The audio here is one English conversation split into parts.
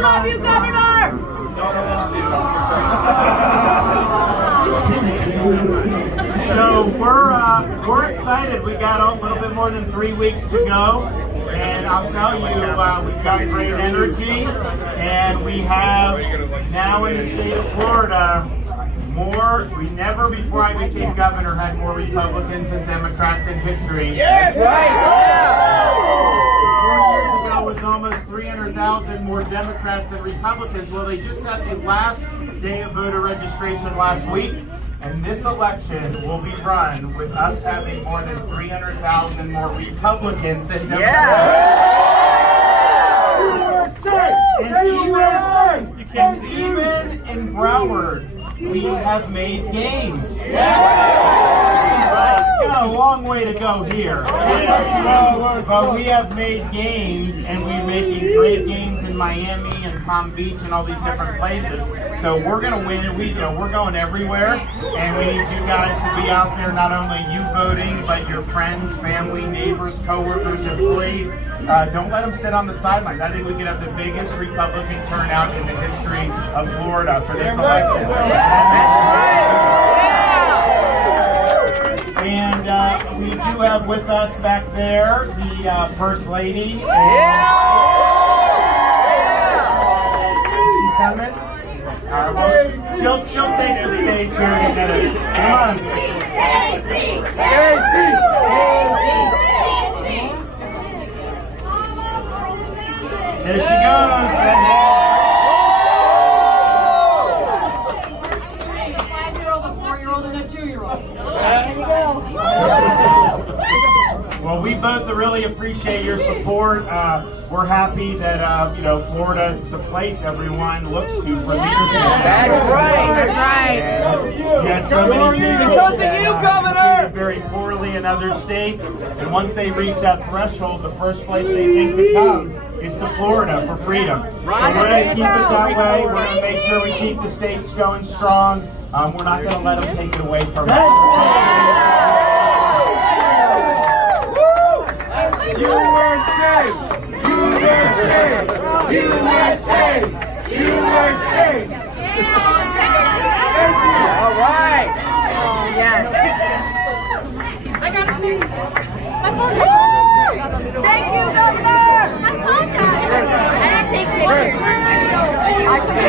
love you, Governor! So we're excited. We got a little bit more than 3 weeks to go, and I'll tell you, we've got great energy, and we have now in the state of Florida we never before I became governor had more Republicans than Democrats in history. Yes, right. 4 years ago was almost 300,000 more Democrats than Republicans. Well, they just had the last day of voter registration last week. And this election will be run with us having more than 300,000 more Republicans than Democrats. And even in Broward, we have made gains. We've got a long way to go here. But we have made gains, and we're making great gains in Miami and Palm Beach and all these different places. So we're going to win, and we're going everywhere, and we need you guys to be out there, not only you voting, but your friends, family, neighbors, coworkers, employees. Don't let them sit on the sidelines. I think we could have the biggest Republican turnout in the history of Florida for this election. And we do have with us back there the First Lady. She's coming. Well, she'll take the stage here in a minute. Come on. There she goes. A 5-year-old, a 4-year-old, and a 2-year-old. Well, we both really appreciate your support. We're happy that Florida is the place everyone looks to for leadership. That's right. That's right. Because of you, Governor. Very poorly in other states, and once they reach that threshold, the first place they think to come is to Florida for freedom. So we're going to keep it that way. We're going to make sure we keep the states going strong. We're not going to let them take it away from us. USA! USA! USA! USA! All right. Yes. I got to see. My phone died. Thank you, Governor. My phone died. I didn't take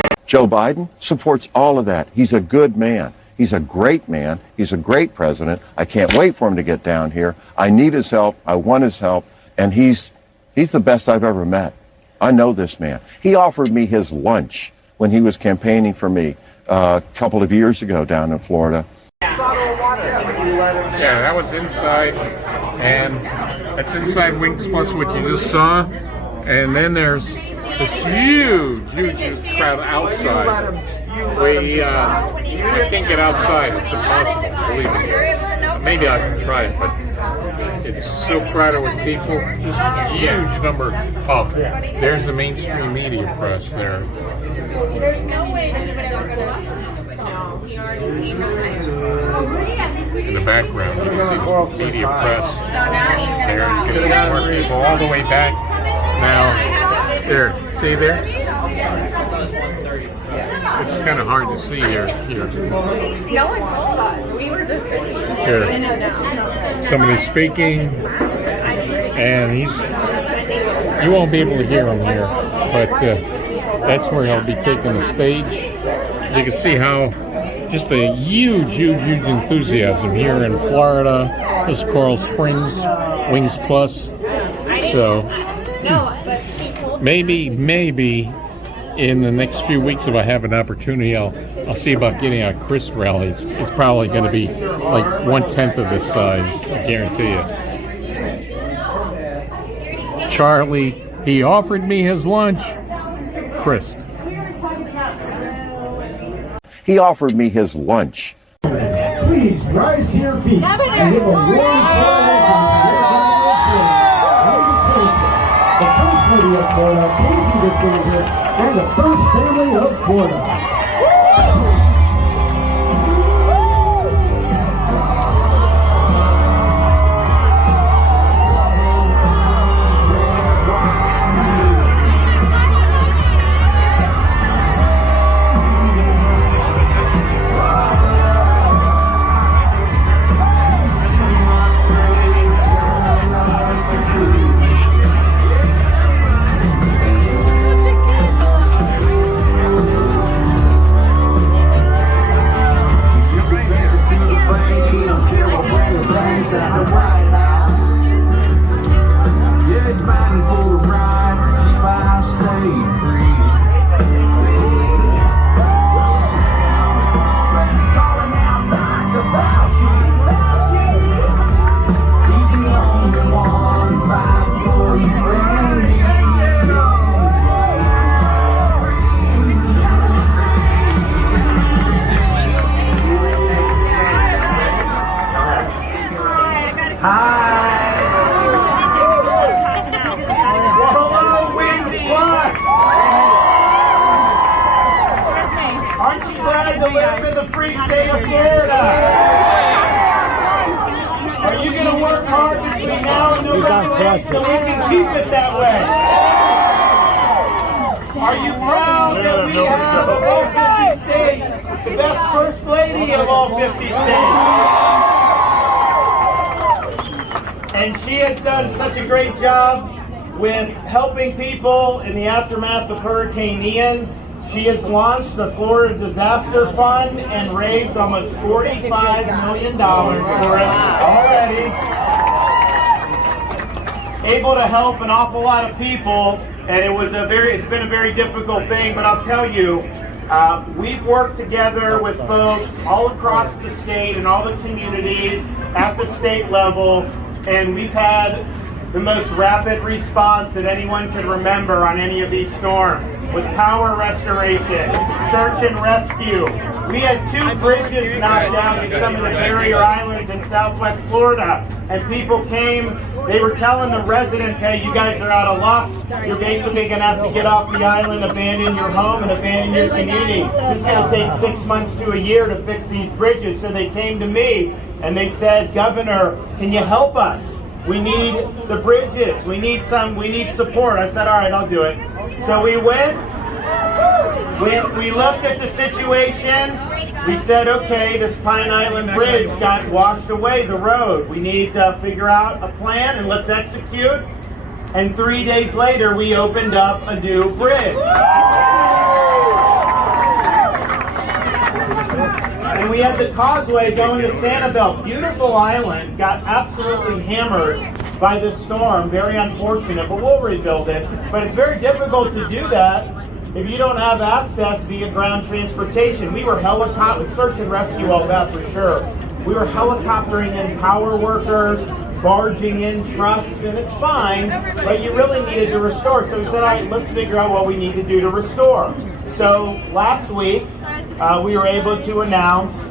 pictures. Joe Biden supports all of that. He's a good man. He's a great man. He's a great president. I can't wait for him to get down here. I need his help. I want his help. And he's the best I've ever met. I know this man. He offered me his lunch when he was campaigning for me a couple of years ago down in Florida. Yeah, that was inside, and that's inside Wings Plus, what you just saw. And then there's this huge crowd outside. I can't get outside. It's impossible, believe me. Maybe I can try it, but it's so crowded with people. Just a huge number. Oh, there's the mainstream media press there. There's no way that anybody ever going to stop. In the background, you can see the media press there. You can see more people all the way back. Now, there, see there? It's kind of hard to see here. No one told us. We were just sitting Here. Somebody's speaking, and you won't be able to hear him here, but that's where he'll be taking the stage. You can see how just a huge enthusiasm here in Florida. This is Coral Springs, Wings Plus. So maybe in the next few weeks, if I have an opportunity, I'll see about getting a Chris rally. It's probably going to be like 1/10 of this size, I guarantee you. Charlie, he offered me his lunch. Chris. He offered me his lunch. Please rise to your feet and give a warm welcome to the First Lady of Florida, Casey DeSantis, and the First Family of Florida. so we can keep it that way. Are you proud that we have, of all 50 states, the best First Lady of all 50 states? And she has done such a great job with helping people in the aftermath of Hurricane Ian. She has launched the Florida Disaster Fund and raised almost $45 million for it already. Able to help an awful lot of people, and it's been a very difficult thing, but I'll tell you, we've worked together with folks all across the state and all the communities at the state level, and we've had the most rapid response that anyone can remember on any of these storms, with power restoration, search and rescue. We had 2 bridges knocked down in some of the barrier islands in Southwest Florida, and people came, they were telling the residents, hey, you guys are out of luck. You're basically going to have to get off the island, abandon your home, and abandon your community. It's going to take 6 months to a year to fix these bridges. So they came to me, and they said, Governor, can you help us? We need the bridges. We need support. I said, all right, I'll do it. So we went, we looked at the situation. We said, okay, this Pine Island Bridge got washed away, the road. We need to figure out a plan and let's execute. And 3 days later, we opened up a new bridge. And we had the causeway going to Sanibel. Beautiful island, got absolutely hammered by this storm. Very unfortunate, but we'll rebuild it. But it's very difficult to do that if you don't have access via ground transportation. We were with search and rescue, all that for sure. We were helicoptering in power workers, barging in trucks, and it's fine, but you really needed to restore. So we said, all right, let's figure out what we need to do to restore. So last week, we were able to announce,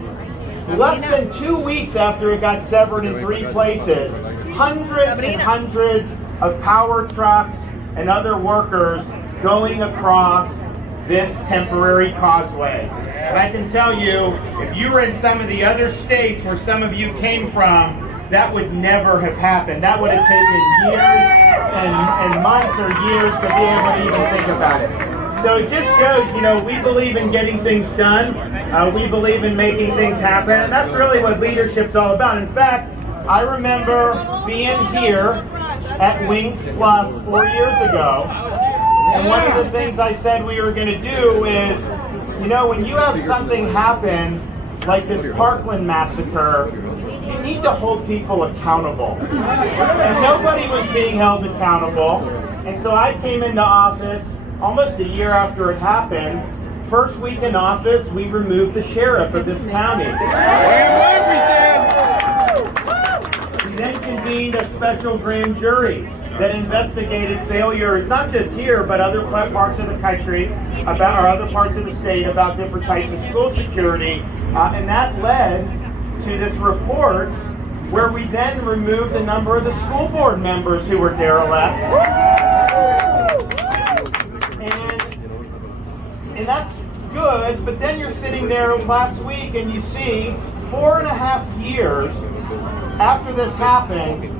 less than 2 weeks after it got severed in 3 places, hundreds and hundreds of power trucks and other workers going across this temporary causeway. And I can tell you, if you were in some of the other states where some of you came from, that would never have happened. That would have taken years and months or years to be able to even think about it. So it just shows, we believe in getting things done. We believe in making things happen. And that's really what leadership's all about. In fact, I remember being here at Wings Plus 4 years ago. And one of the things I said we were going to do is, when you have something happen, like this Parkland massacre, you need to hold people accountable. And nobody was being held accountable. And so I came into office almost a year after it happened. First week in office, we removed the sheriff of this county. We then convened a special grand jury that investigated failures, not just here, but other parts of the country, or other parts of the state, about different types of school security. And that led to this report where we then removed a number of the school board members who were derelict. And that's good, but then you're sitting there last week and you see 4.5 years after this happened,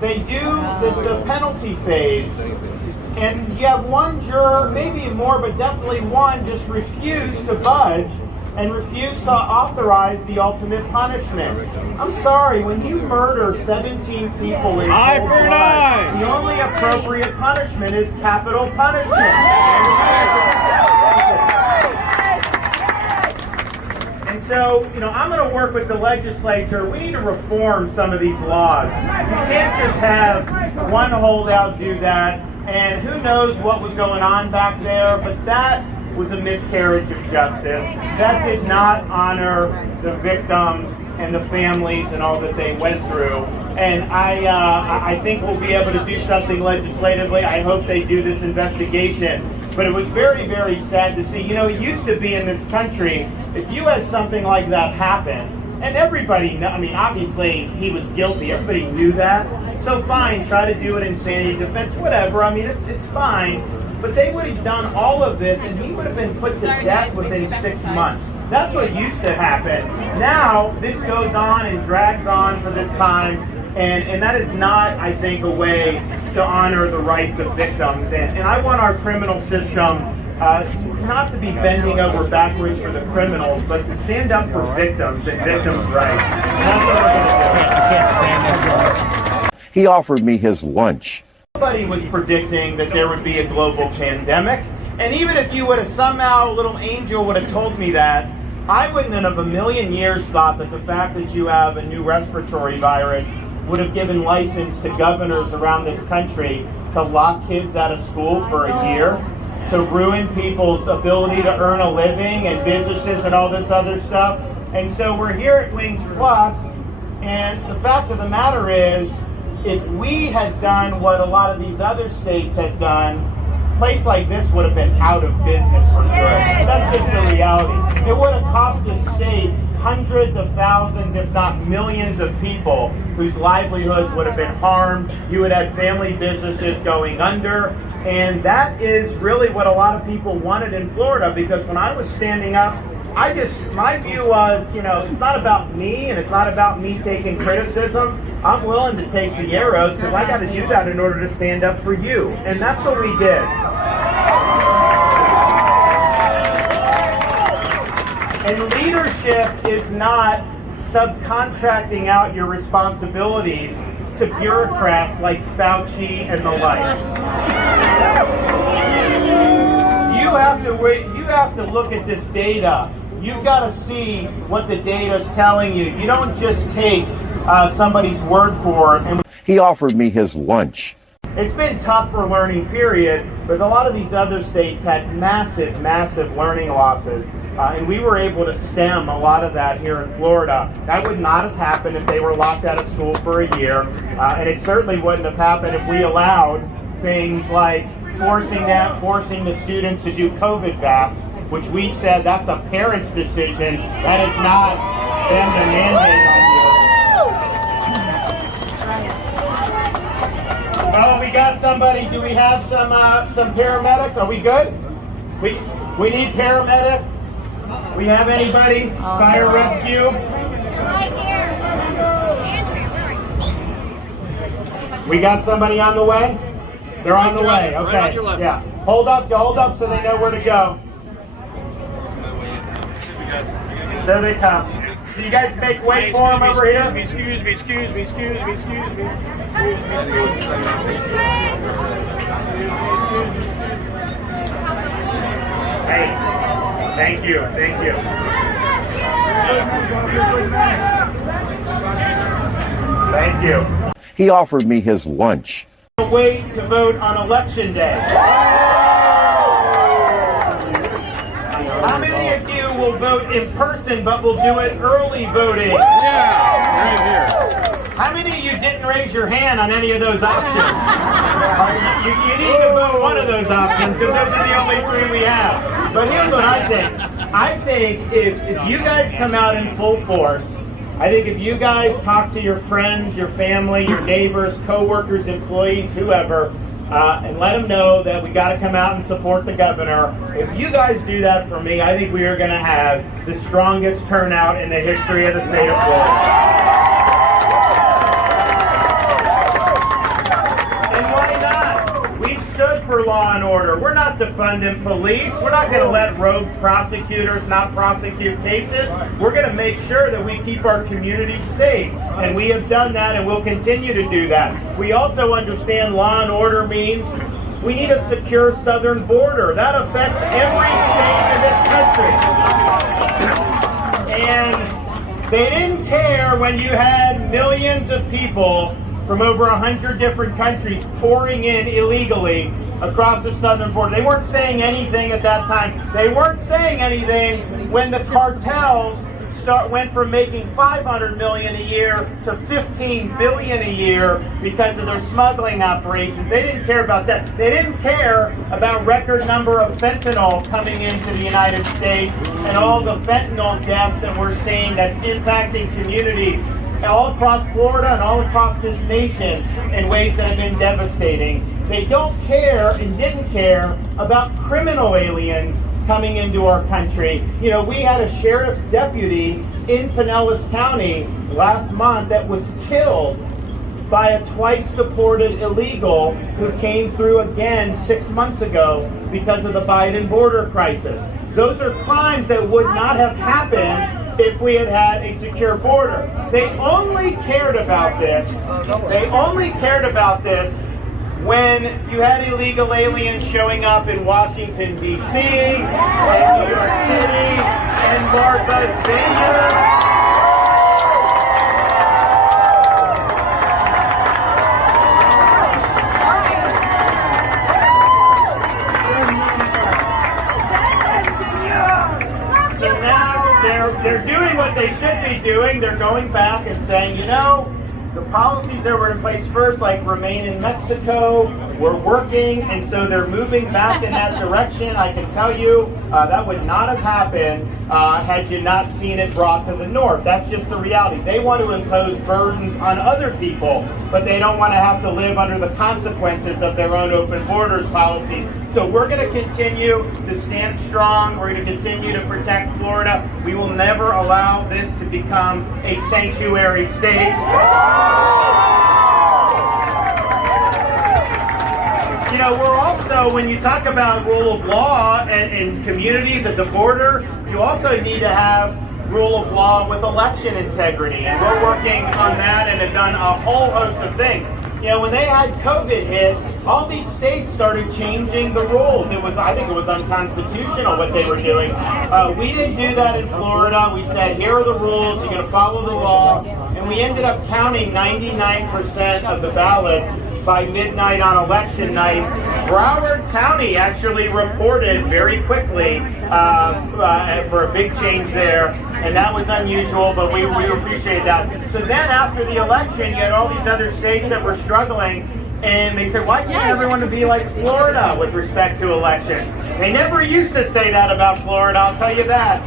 they do the penalty phase, and you have one juror, maybe more, but definitely one, just refused to budge and refused to authorize the ultimate punishment. I'm sorry, when you murder 17 people in cold blood, the only appropriate punishment is capital punishment. And so, I'm going to work with the legislature. We need to reform some of these laws. You can't just have one holdout do that, and who knows what was going on back there, but that was a miscarriage of justice. That did not honor the victims and the families and all that they went through. And I think we'll be able to do something legislatively. I hope they do this investigation. But it was very, very sad to see. It used to be in this country, if you had something like that happen, and everybody, obviously he was guilty. Everybody knew that. So fine, try to do an insanity defense, whatever. It's fine. But they would have done all of this, and he would have been put to death within 6 months. That's what used to happen. Now, this goes on and drags on for this time. And that is not, I think, a way to honor the rights of victims. And I want our criminal system not to be bending over backwards for the criminals, but to stand up for victims and victims' rights. And that's what we're going to do. He offered me his lunch. Nobody was predicting that there would be a global pandemic. And even if you would have somehow, a little angel would have told me that, I wouldn't have a million years thought that the fact that you have a new respiratory virus would have given license to governors around this country to lock kids out of school for a year, to ruin people's ability to earn a living and businesses and all this other stuff. And so we're here at Wings Plus, and the fact of the matter is, if we had done what a lot of these other states had done, a place like this would have been out of business for good. That's just the reality. It would have cost the state hundreds of thousands, if not millions of people whose livelihoods would have been harmed. You would have family businesses going under. And that is really what a lot of people wanted in Florida, because when I was standing up, my view was, it's not about me and it's not about me taking criticism. I'm willing to take the arrows because I got to do that in order to stand up for you. And that's what we did. And leadership is not subcontracting out your responsibilities to bureaucrats like Fauci and the like. You have to look at this data. You've got to see what the data is telling you. You don't just take somebody's word for it. He offered me his lunch. It's been tough for learning, period, but a lot of these other states had massive, massive learning losses, and we were able to stem a lot of that here in Florida. That would not have happened if they were locked out of school for a year, and it certainly wouldn't have happened if we allowed things like forcing the students to do COVID vax, which we said that's a parent's decision. That is not them to mandate on you. Oh, we got somebody. Do we have some paramedics? Are we good? We need paramedic. We have anybody? Fire rescue? Right here. Andrea, where are you? We got somebody on the way? They're on the way. Okay. Right on your left. Yeah. Hold up so they know where to go. There they come. Do you guys make way for them over here? Excuse me. Hey, thank you. Thank you. He offered me his lunch. Wait to vote on election day. How many of you will vote in person, but will do it early voting? Yeah, right here. How many of you didn't raise your hand on any of those options? You need to vote one of those options because those are the only three we have. But here's what I think. I think if you guys come out in full force, I think if you guys talk to your friends, your family, your neighbors, co-workers, employees, whoever, and let them know that we got to come out and support the governor. If you guys do that for me, I think we are going to have the strongest turnout in the history of the state of Florida. For law and order. We're not defunding police. We're not going to let rogue prosecutors not prosecute cases. We're going to make sure that we keep our communities safe. And we have done that and we'll continue to do that. We also understand law and order means we need a secure southern border. That affects every state in this country. And they didn't care when you had millions of people from over 100 different countries pouring in illegally across the southern border. They weren't saying anything at that time. They weren't saying anything when the cartels went from making $500 million a year to $15 billion a year because of their smuggling operations. They didn't care about that. They didn't care about record number of fentanyl coming into the United States and all the fentanyl deaths that we're seeing that's impacting communities all across Florida and all across this nation in ways that have been devastating. They don't care and didn't care about criminal aliens coming into our country. You know, we had a sheriff's deputy in Pinellas County last month that was killed by a twice deported illegal who came through again 6 months ago because of the Biden border crisis. Those are crimes that would not have happened if we had had a secure border. They only cared about this. They only cared about this when you had illegal aliens showing up in Washington, D.C., and New York City, and Martha's Vineyard. They're doing what they should be doing. They're going back and saying, you know, the policies that were in place first, like remain in Mexico, were working, and so they're moving back in that direction. I can tell you that would not have happened had you not seen it brought to the north. That's just the reality. They want to impose burdens on other people, but they don't want to have to live under the consequences of their own open borders policies. So we're going to continue to stand strong. We're going to continue to protect Florida. We will never allow this to become a sanctuary state. You know, we're also, when you talk about rule of law and communities at the border, you also need to have rule of law with election integrity. And we're working on that and have done a whole host of things. You know, when they had COVID hit, all these states started changing the rules. I think it was unconstitutional what they were doing. We didn't do that in Florida. We said, here are the rules, you're going to follow the law. And we ended up counting 99% of the ballots by midnight on election night. Broward County actually reported very quickly for a big change there, and that was unusual, but we appreciate that. So then after the election, you had all these other states that were struggling, and they said, why can't everyone be like Florida with respect to elections? They never used to say that about Florida, I'll tell you that.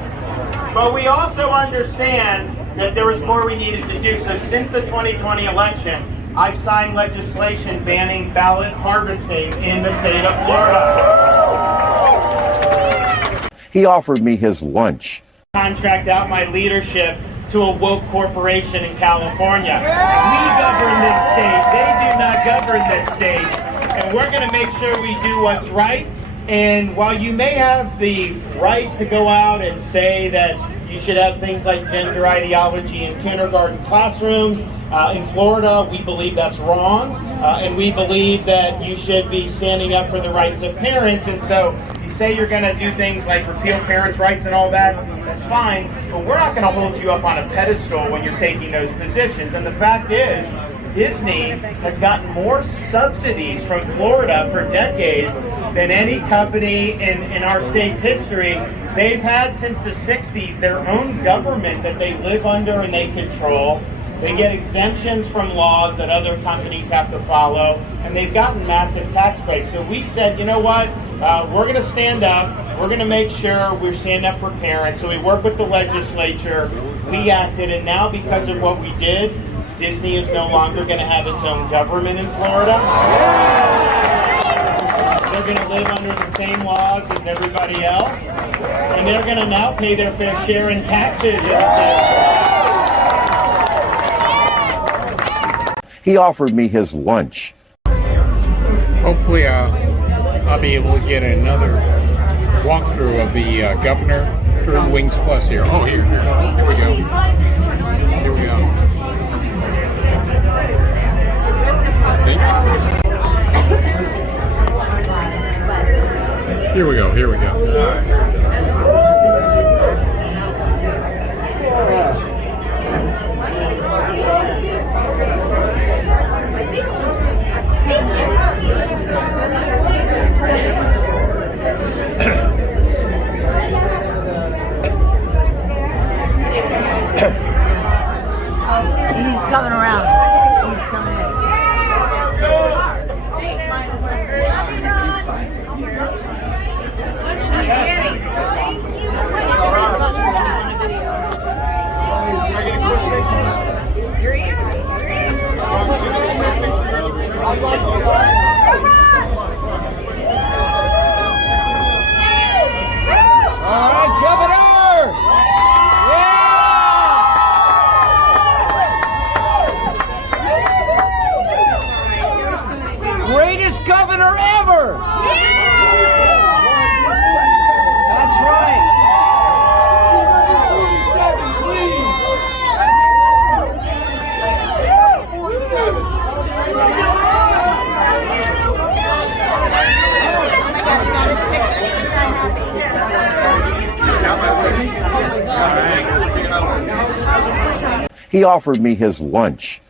But we also understand that there was more we needed to do. So since the 2020 election, I've signed legislation banning ballot harvesting in the state of Florida. He offered me his lunch. Contract out my leadership to a woke corporation in California. We govern this state. They do not govern this state. And we're going to make sure we do what's right. And while you may have the right to go out and say that you should have things like gender ideology in kindergarten classrooms, in Florida, we believe that's wrong, and we believe that you should be standing up for the rights of parents. And so you say you're going to do things like repeal parents' rights and all that, that's fine, but we're not going to hold you up on a pedestal when you're taking those positions. And the fact is, Disney has gotten more subsidies from Florida for decades than any company in our state's history. They've had since the 60s their own government that they live under and they control. They get exemptions from laws that other companies have to follow, and they've gotten massive tax breaks. So we said, you know what, we're going to stand up. We're going to make sure we're standing up for parents. So we worked with the legislature. We acted, and now because of what we did, Disney is no longer going to have its own government in Florida. They're going to live under the same laws as everybody else, and they're going to now pay their fair share in taxes in the state. He offered me his lunch. Hopefully I'll be able to get another walkthrough of the governor through Wings Plus here. Oh, here we go. Here we go. Here we go. Here we go. He's coming around. He's coming in. He offered me his lunch.